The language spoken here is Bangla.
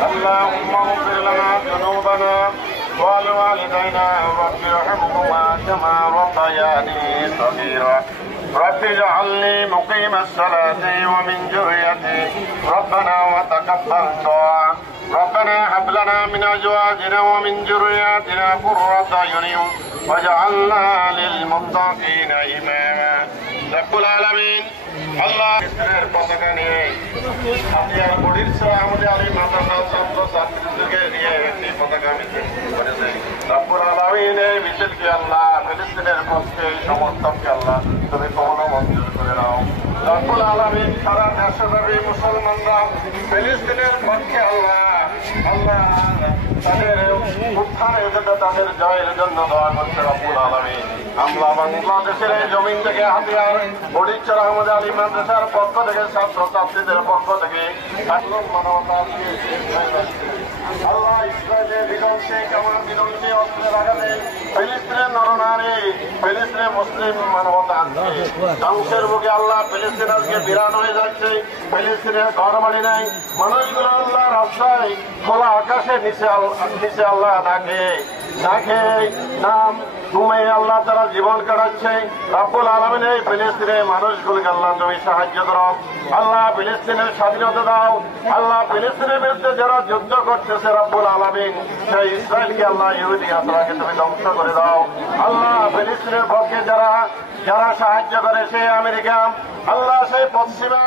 اللهم اغفر لنا ذنوبنا ولوالدينا رب ارحمهما كما ربياني صغيرا رب اجعلني مقيم الصلاة ومن ذريتي ربنا وتقبل دعاء ربنا هب لنا من ازواجنا ومن ذرياتنا قرة اعين واجعلنا للمتقين اماما رب العالمين আল্লাহ ইসলামের পতাকা নিয়ে আপনার বডির সামনে আলী মাদ্রাসা ছাত্র ছাত্রীদেরকে নিয়ে একটি পতাকা মিছিল করেছে রব্বুল আলামিন এই মিছিলকে আল্লাহ ফিলিস্তিনের পক্ষে সমর্থককে আল্লাহ তুমি কখনো মঞ্জুর করে নাও রব্বুল আলামিন সারা দেশব্যাপী মুসলমানরা ফিলিস্তিনের পক্ষে আল্লাহ তাদের উত্থানের জন্য তাদের জয়ের জন্য দোয়া করছে রব্বুল আলামিন আমরা বাংলাদেশের এই জমিন থেকে হাতিয়ার বড়িচর আহমদ আলী মাদ্রাসার পক্ষ থেকে ছাত্র ছাত্রীদের পক্ষ থেকে আল্লাহ ইসরায়েলের বিধ্বংসী কামান বিধ্বংসী অস্ত্রের আঘাতে ফিলিস্তিনের নরনারী ফিলিস্তিনের মুসলিম মানবতা ধ্বংসের বুকে আল্লাহ ফিলিস্তিন আজকে বিরান হয়ে যাচ্ছে ফিলিস্তিনের ঘর বাড়ি নাই মানুষগুলো আল্লাহ রাস্তায় খোলা আকাশে নিচে আল্লাহ ডাকে নাম তুমি আল্লাহ তারা জীবন কাটাচ্ছে রব্বুল আলামিন এই ফিলিস্তিনের মানুষগুলোকে আল্লাহ তুমি সাহায্য করো আল্লাহ ফিলিস্তিনের স্বাধীনতা দাও আল্লাহ ফিলিস্তিনের বিরুদ্ধে যারা যুদ্ধ করতেছে রব্বুল আলামিন সেই ইসরায়েলকে আল্লাহ ইহুদি হাতরাকে তুমি ধ্বংস করে দাও আল্লাহ ফিলিস্তিনের পক্ষে যারা সাহায্য করে সেই আমেরিকা আল্লাহ সেই পশ্চিমা